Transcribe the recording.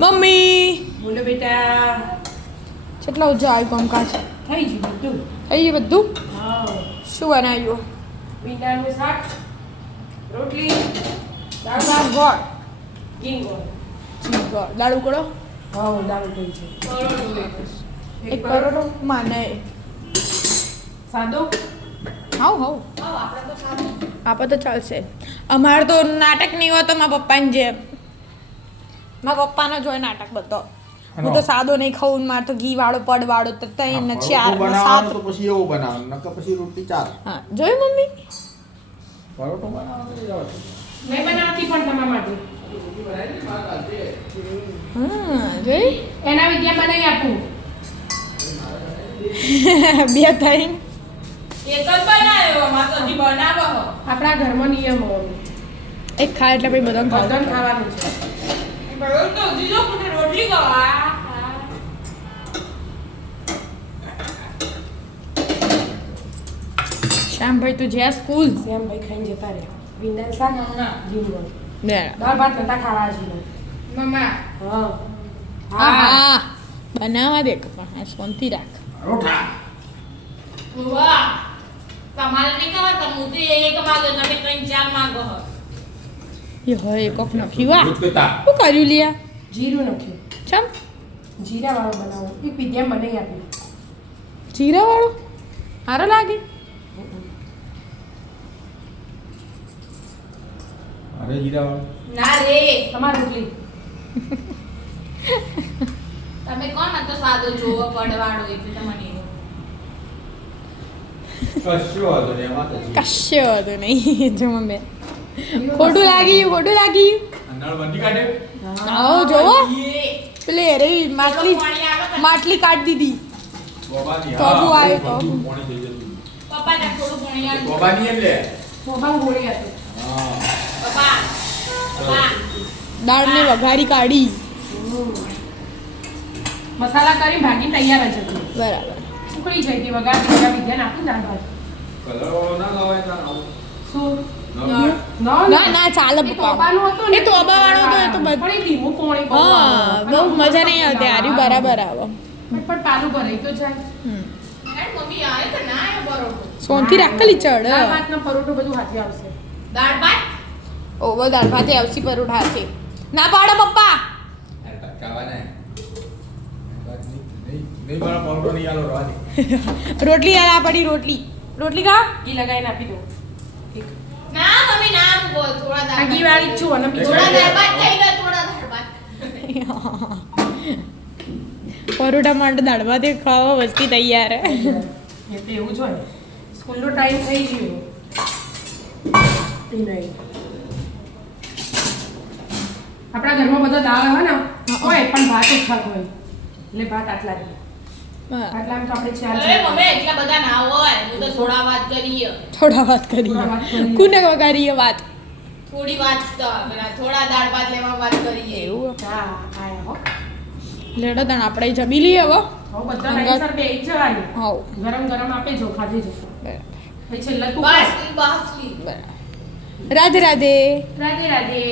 Mummy બોલો બેટા. કેટલા ઉજા આવ્યું કામકાજ થઈ ગયું બધું. થઈ ગયું બધું હા. શું બનાવ્યું ભીંડાનું શાક, રોટલી, દાળ દાળ ભાત, ગોળ ગીંગોળ. દાળ ઉકળો હા દાળ ઉકળી છે. એક કરોડો માને સાદો. હાવ હાવ આપણે તો ચાલશે અમારે તો નાટક નહીં હોય તો મારા પપ્પાને જેમ મારા પપ્પાનો જ હોય નાટક બધો હું તો સાદો નહીં ખાઉં મારે તો ઘી વાળો પડ વાળો તો ત્રણ ચાર સાત તો પછી એવું બનાવવાનું નકર પછી રોટલી ચાર હા જોયું મમ્મી પરોઠો બનાવવાનો મેં બનાવતી પણ તમારા માટે. હા જોઈ એના વિદ્યા બનાવી આપું. બે થઈ એક જ બનાવ્યો માતો હજી બનાવો હો. આપણા ઘરમાં નિયમ હોય. એક ખાય એટલે પછી બધાને ખાવ બધાને ખાવાનું છે. બરોબર તો હજી જો મને રોટલી ખાવા. શ્યામભાઈ તું જ્યાં સ્કૂલ શ્યામભાઈ ખાઈને જતા રહે. ભીંડાનું શાક, ગીંગોળ. બે દાળ ભાત નતા ખાવા છે. મમ્મા હા. હા હા બનાવવા દે પણ શાંતિ રાખ પરોઠા વાહ તમારે નહીં ખબર તો હું તો એક માંગો તમે ત્રણ ચાર માંગો હો. એ હોય કોક નખ્યું વાહ દૂધ પીતા શું કર્યું લિયા જીરું નાખ્યું. ચમ જીરા વાળો બનાવો. એ વિદ્યા બનાવી આપી. જીરા વાળો સારો લાગે અરે જીરા ના રે તમારી રોટલી. તમે કોણ તો સાદો જોવો પડવાળો એટલે તમને એવું. કશું વાંધો નહીં એમાં તો કશો વાંધો નહીં જો મમ્મી ખોટું લાગી ગયું ખોટું લાગી નળ બંધી કાઢે આવો જોવો એ પેલે અરે માટલી પાણી આવે ને. માટલી કાઢી દીધી બોબાની તો બુ આવે તો બુ. પાણી થઈ જતું પપ્પા ને થોડું પાણી આવે. બોબાની એટલે મોબાઈલ ગોળી હતું. હા પપ્પા પપ્પા દાળને વઘારી કાઢી મસાલા કરી ભાગી તૈયાર જ હતું. બરાબર ઉકળી જાય તે વગાર દીધા વિદ્યા નાખી દાળ ભાત. કલર વાળો ના લાવાય ના આવું શું? નળ. ના ના ચાલે એ પપ્પા તોબાનું હતું ને. એ તોબાવાળો હતો, એ તો બધું. પણ એ ધીમું કોણી બહુ હા આવે. બહુ મજા નહીં આવતી આર્યું બરાબર આવે પણ પાલું ભરાઈ તો જાય. હમ. એ મમ્મી આવે કે ના આવે બરોબર. સોનથી રાખેલી ચડ દાળ ભાતનો પરોઠો બધું હાથે આવશે. દાળ ભાત ઓ બહુ દાળ ભાતે આવશી પરોઠા છે ના પાડો પપ્પા ટકાવાને નહીં મારા પરોઠો નહીં આલો રવા દે રોટલી આ પડી રોટલી રોટલી ખા ઘી લગાવીને આપી દો. એક. ના મમ્મી ના હું બોલ થોડા આ દાળ ઘી ભાત. વાળી જ છું અને બીજું થોડા દાળ ભાત થઈ ગયા થોડા દાળ ભાત. પરોઠા માટે દાળ ભાતે ખાવા વસ્તી તૈયાર હે એટલે એવું જ હોય. સ્કૂલનો ટાઈમ થઈ ગયો. એ નહીં. આપણા ઘરમાં બધા દાળ હોય ને હોય પણ ભાત ઓછા હોય એટલે ભાત આટલા જ. આટલામાં તો આપણે ચાર અરે મમ્મી એટલા બધા ના હોય હું તો થોડા વાત કરીએ. થોડા વાત કરીએ કુને વગાડીએ વાત થોડી વાત તો પેલા થોડા દાળ ભાત લેવા વાત કરીએ. એવું હા આયા હો. લેડો તણ આપણે જમી લઈએ હવે હવે બધા ટાઈમસર બેસી જવાનું. હાવ ગરમ ગરમ આપે જો ખાધી જો. બરાબર પછી છેલ્લે તું બાસલી બાસલી. બરાબર રાધે રાધે રાધે રાધે.